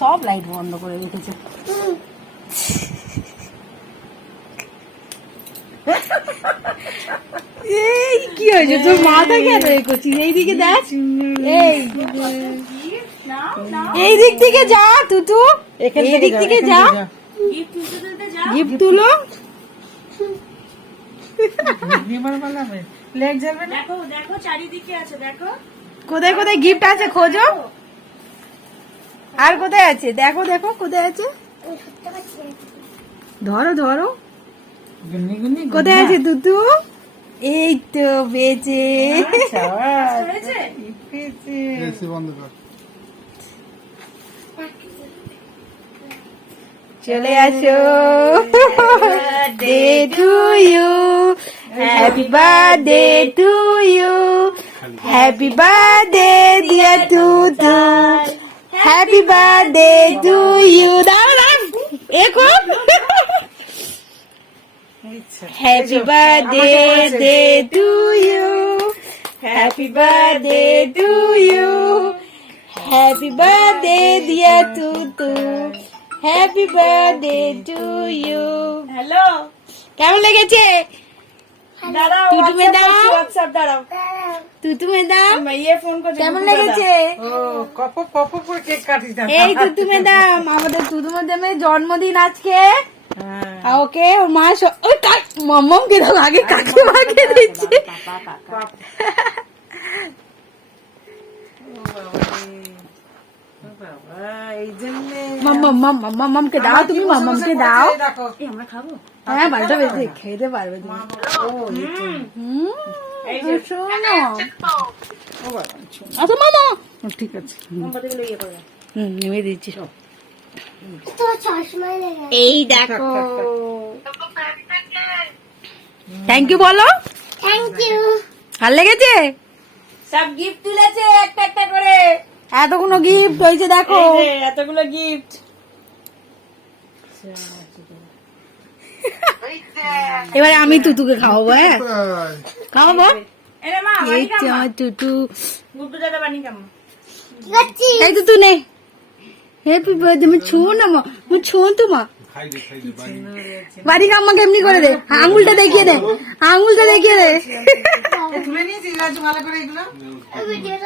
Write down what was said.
সব লাইট বন্ধ করে রেখেছে। এই কি হয়েছে তোর মাথা কেন করছিস? এইদিকে দেখ, এই দিক থেকে যা তুতু, এই দিক থেকে যা, গিফট তুলো। দেখো চারিদিকে আছে, দেখো কোথায় কোথায় গিফট আছে খোঁজো, আর কোথায় আছে দেখো, দেখো কোথায় আছে, ধরো ধরো, কোথায় আছে তুতু? এই তো বেঁচে চলে আসো। Day to you, happy birthday to you, happy birthday dear Tutu, happy birthday to you. দাও না একো, happy birthday day to you, happy birthday to you, happy birthday dear Tutu, happy birthday to you. Hello, কেমন লেগেছে? দাঁড়াও, তুতু মে দাও, WhatsApp দাঁড়াও, তুতু মে দাও, ইয়ে ফোন করছে। কেমন লেগেছে? এই তুতু ম্যাডাম, আমাদের তুতু ম্যাডামের জন্মদিন আজকে। ওকে ওর মা মাম্মামকে দাও, আগে কাকিমাকে দিচ্ছে। মাম্মামকে দাও, তুমি মাম্মামকে দাও। আমরা খাবো। হ্যাঁ, বাড়িটা বেশি খেতে পারবে তুমি। শোনো আচ্ছা মামা, ঠিক আছে নেমে দিচ্ছি সব। এই দেখো, থ্যাংক ইউ বলো। Thank you. ভাল লেগেছে? সব গিফট তুলেছে একটা একটা করে, এতগুলো গিফট হয়েছে দেখো। এই যে এতগুলো গিফট। এবারে আমি তুতুকে খাওয়াবো। হ্যাঁ খাওয়াবো। এরে মা, এই তো আমার তুতু। গুড্ডু দাদা বানি কাম। এই তুতু নে, হ্যাপি বার্থডে। মা ছো না, মা ছো তো, মা বাড়ি কাম্মা কেমনি করে দে, আঙুলটা দেখিয়ে দে, আঙুলটা দেখিয়ে দে। ভিডিও